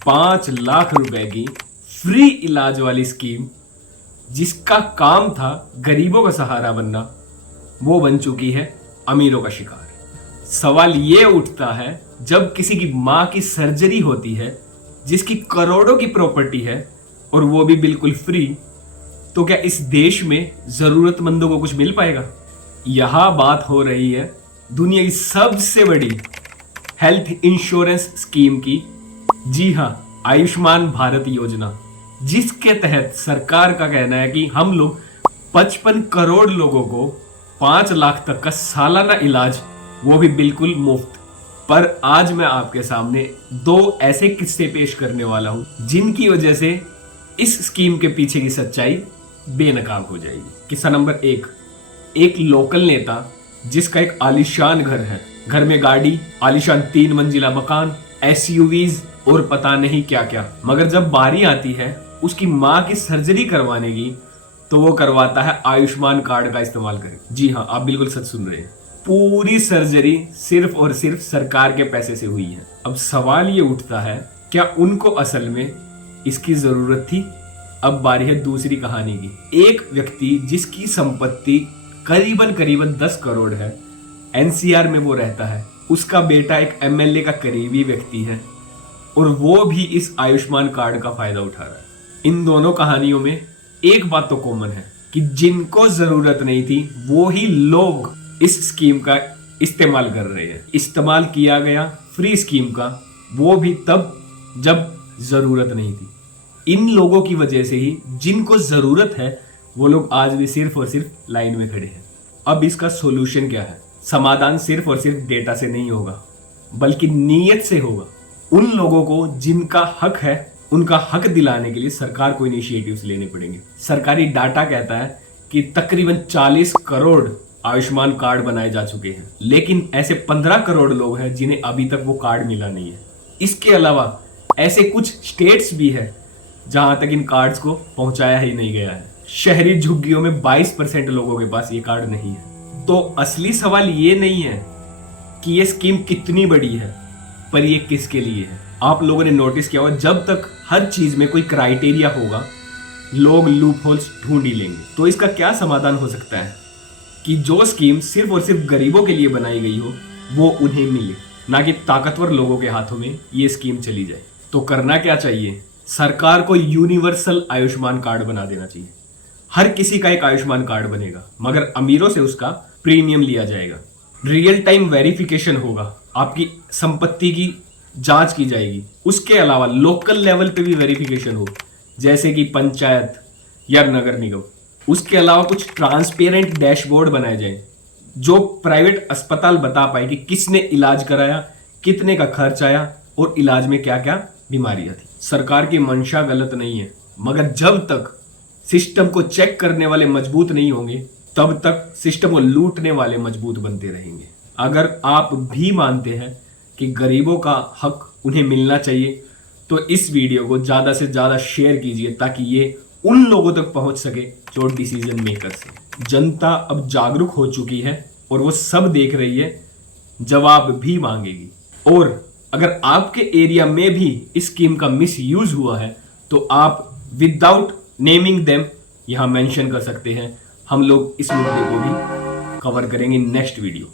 5 लाख रुपए की फ्री इलाज वाली स्कीम, जिसका काम था गरीबों का सहारा बनना, वो बन चुकी है अमीरों का शिकार। सवाल ये उठता है, जब किसी की मां की सर्जरी होती है जिसकी करोड़ों की प्रॉपर्टी है और वो भी बिल्कुल फ्री, तो क्या इस देश में जरूरतमंदों को कुछ मिल पाएगा? यहां बात हो रही है दुनिया की सबसे बड़ी हेल्थ इंश्योरेंस स्कीम की। जी हां, आयुष्मान भारत योजना, जिसके तहत सरकार का कहना है कि हम लोग 55 करोड़ लोगों को 5 लाख तक का सालाना इलाज, वो भी बिल्कुल मुफ्त। पर आज मैं आपके सामने 2 ऐसे किस्से पेश करने वाला हूं जिनकी वजह से इस स्कीम के पीछे की सच्चाई बेनकाब हो जाएगी। किस्सा नंबर 1, एक लोकल नेता जिसका एक आलीशान घर है, घर में गाड़ी, आलीशान 3 मंजिला मकान, एसयूवीज और पता नहीं क्या क्या, मगर जब बारी आती है उसकी मां की सर्जरी करवाने की, तो वो करवाता है आयुष्मान कार्ड का इस्तेमाल करके। जी हाँ, आप बिल्कुल सच सुन रहे हैं, पूरी सर्जरी सिर्फ और सिर्फ सरकार के पैसे से हुई है। अब सवाल ये उठता है, क्या उनको असल में इसकी जरूरत थी? अब बारी है दूसरी कहानी की। एक व्यक्ति जिसकी संपत्ति करीबन करीबन 10 करोड़ है, एनसीआर में वो रहता है, उसका बेटा एक एमएलए का करीबी व्यक्ति है और वो भी इस आयुष्मान कार्ड का फायदा उठा रहा है। इन दोनों कहानियों में एक बात तो कॉमन है कि जिनको जरूरत नहीं थी वो ही लोग इस स्कीम का इस्तेमाल कर रहे हैं। इस्तेमाल किया गया फ्री स्कीम का, वो भी तब जब जरूरत नहीं थी। इन लोगों की वजह से ही जिनको जरूरत है वो लोग आज भी सिर्फ और सिर्फ लाइन में खड़े हैं। अब इसका सॉल्यूशन क्या है? समाधान सिर्फ और सिर्फ डेटा से नहीं होगा, बल्कि नीयत से होगा। उन लोगों को जिनका हक है, उनका हक दिलाने के लिए सरकार को इनिशिएटिव्स लेने पड़ेंगे। सरकारी डाटा कहता है कि तकरीबन 40 करोड़ आयुष्मान कार्ड बनाए जा चुके हैं, लेकिन ऐसे 15 करोड़ लोग हैं जिन्हें अभी तक वो कार्ड मिला नहीं है। इसके अलावा ऐसे कुछ स्टेट्स भी है जहां तक इन कार्ड्स को पहुंचाया ही नहीं गया है। शहरी झुग्गियों में 22% लोगों के पास ये कार्ड नहीं है। तो असली सवाल ये नहीं है कि ये स्कीम कितनी बड़ी है, पर ये किसके लिए है। आप लोगों ने नोटिस किया होगा, जब तक हर चीज में कोई क्राइटेरिया होगा, लोग लूप होल्स ढूंढ ही लेंगे। तो इसका क्या समाधान हो सकता है कि जो स्कीम सिर्फ और सिर्फ गरीबों के लिए बनाई गई हो वो उन्हें मिले, ना कि ताकतवर लोगों के हाथों में ये स्कीम चली जाए। तो करना क्या चाहिए? सरकार को यूनिवर्सल आयुष्मान कार्ड बना देना चाहिए। हर किसी का एक आयुष्मान कार्ड बनेगा, मगर अमीरों से उसका प्रीमियम लिया जाएगा। रियल टाइम वेरिफिकेशन होगा, आपकी संपत्ति की जांच की जाएगी। उसके अलावा लोकल लेवल पे भी वेरिफिकेशन हो, जैसे कि पंचायत या नगर निगम। उसके अलावा कुछ ट्रांसपेरेंट डैशबोर्ड बनाए जाए जो प्राइवेट अस्पताल बता पाए कि किसने इलाज कराया, कितने का खर्च आया और इलाज में क्या क्या बीमारियां थी। सरकार की मंशा गलत नहीं है, मगर जब तक सिस्टम को चेक करने वाले मजबूत नहीं होंगे, तब तक सिस्टम को लूटने वाले मजबूत बनते रहेंगे। अगर आप भी मानते हैं कि गरीबों का हक उन्हें मिलना चाहिए, तो इस वीडियो को ज्यादा से ज्यादा शेयर कीजिए ताकि ये उन लोगों तक पहुंच सके जो डिसीजन मेकर्स हैं। जनता अब जागरूक हो चुकी है और वो सब देख रही है, जवाब भी मांगेगी। और अगर आपके एरिया में भी इस स्कीम का मिस यूज हुआ है, तो आप विदाउट नेमिंग देम यहां मेंशन कर सकते हैं। हम लोग इस मुद्दे को भी कवर करेंगे नेक्स्ट वीडियो।